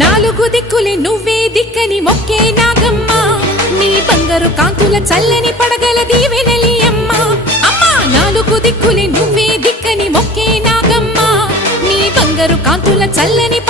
నాలుగు దిక్కులే నువ్వే దిక్కని మొక్కే నాగమ్మ నీ బంగారు కాంతుల చల్లని పడగల దీవెనలి అమ్మ అమ్మా నాలుగు దిక్కులే నువ్వే దిక్కని మొక్కే నాగమ్మ నీ బంగారు కాంతుల చల్లని